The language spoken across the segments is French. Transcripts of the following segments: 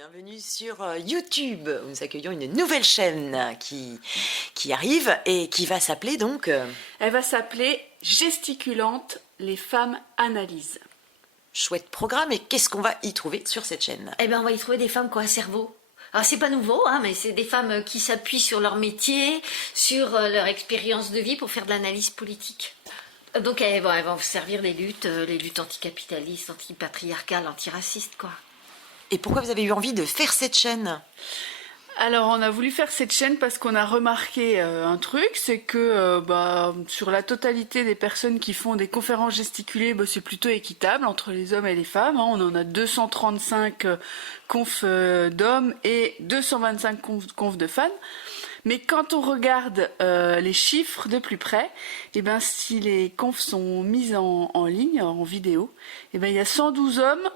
Bienvenue sur YouTube. Nous accueillons une nouvelle chaîne qui arrive et qui va s'appeler donc... Elle va s'appeler Gesticulante, les femmes analysent. Chouette programme, et qu'est-ce qu'on va y trouver sur cette chaîne? Eh ben, on va y trouver des femmes qui ont un cerveau. Alors, c'est pas nouveau, hein, mais c'est des femmes qui s'appuient sur leur métier, sur leur expérience de vie pour faire de l'analyse politique. Donc, elles vont vous servir les luttes anticapitalistes, antipatriarcales, antiracistes, quoi. Et pourquoi vous avez eu envie de faire cette chaîne? Alors, on a voulu faire cette chaîne parce qu'on a remarqué un truc, c'est que sur la totalité des personnes qui font des conférences gesticulées, c'est plutôt équitable entre les hommes et les femmes. Hein. On en a 235 confs d'hommes et 225 confs de femmes. Mais quand on regarde les chiffres de plus près, si les confs sont mises en ligne, en vidéo, il y a 112 hommes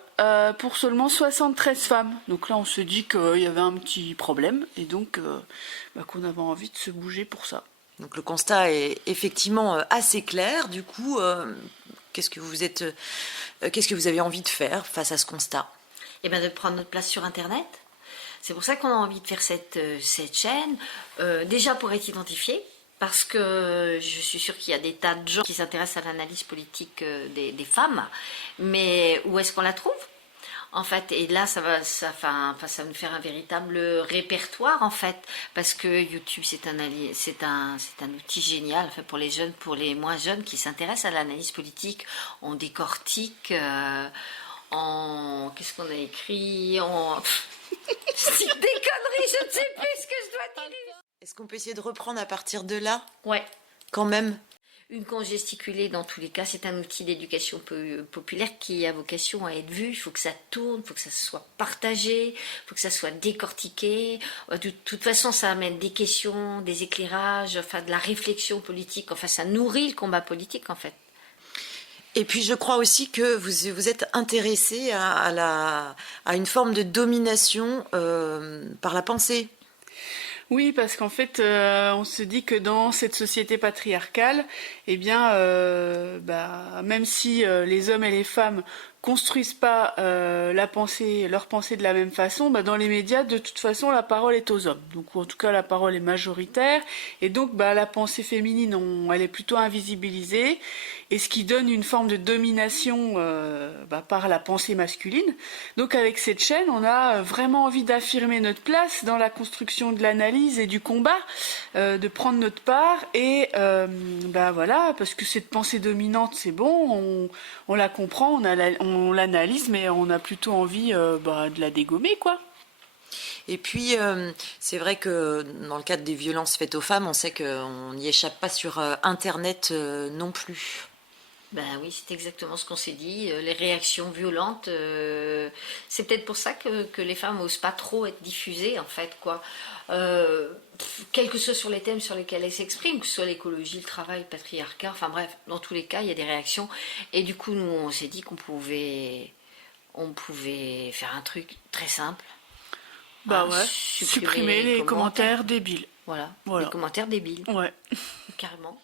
pour seulement 73 femmes. Donc là, on se dit qu'il y avait un petit problème et donc qu'on avait envie de se bouger pour ça. Donc le constat est effectivement assez clair. Du coup, qu'est-ce que vous avez envie de faire face à ce constat? De prendre notre place sur Internet. C'est pour ça qu'on a envie de faire cette chaîne, déjà pour être identifié, parce que je suis sûre qu'il y a des tas de gens qui s'intéressent à l'analyse politique des femmes, mais où est-ce qu'on la trouve? En fait, et là, ça va nous faire un véritable répertoire, en fait, parce que YouTube, c'est un outil génial, enfin, pour les jeunes, pour les moins jeunes qui s'intéressent à l'analyse politique. On décortique qu'est-ce qu'on a écrit C'est des conneries, je ne sais plus ce que je dois dire. Est-ce qu'on peut essayer de reprendre à partir de là? Ouais. Quand même. Une conche gesticulée, dans tous les cas, c'est un outil d'éducation populaire qui a vocation à être vu. Il faut que ça tourne, il faut que ça soit partagé, il faut que ça soit décortiqué. De toute façon, ça amène des questions, des éclairages, enfin de la réflexion politique. Enfin, ça nourrit le combat politique, en fait. Et puis je crois aussi que vous êtes intéressé à une forme de domination par la pensée. Oui, parce qu'en fait, on se dit que dans cette société patriarcale, même si les hommes et les femmes construisent pas leur pensée de la même façon, dans les médias, de toute façon, la parole est aux hommes. Donc, en tout cas, la parole est majoritaire. Et donc, la pensée féminine, elle est plutôt invisibilisée. Et ce qui donne une forme de domination par la pensée masculine. Donc, avec cette chaîne, on a vraiment envie d'affirmer notre place dans la construction de l'analyse et du combat, de prendre notre part. Et parce que cette pensée dominante, c'est bon, on la comprend, on l'analyse, mais on a plutôt envie de la dégommer, quoi. Et puis, c'est vrai que dans le cadre des violences faites aux femmes, on sait qu'on n'y échappe pas sur Internet non plus. Oui, c'est exactement ce qu'on s'est dit. Les réactions violentes, c'est peut-être pour ça que les femmes n'osent pas trop être diffusées, en fait, quoi. Quel que soit sur les thèmes sur lesquels elles s'expriment, que ce soit l'écologie, le travail, le patriarcat, enfin bref, dans tous les cas, il y a des réactions. Et du coup, nous, on s'est dit qu'on pouvait faire un truc très simple. Supprimer les commentaires débiles. Voilà, les commentaires débiles. Ouais. Carrément.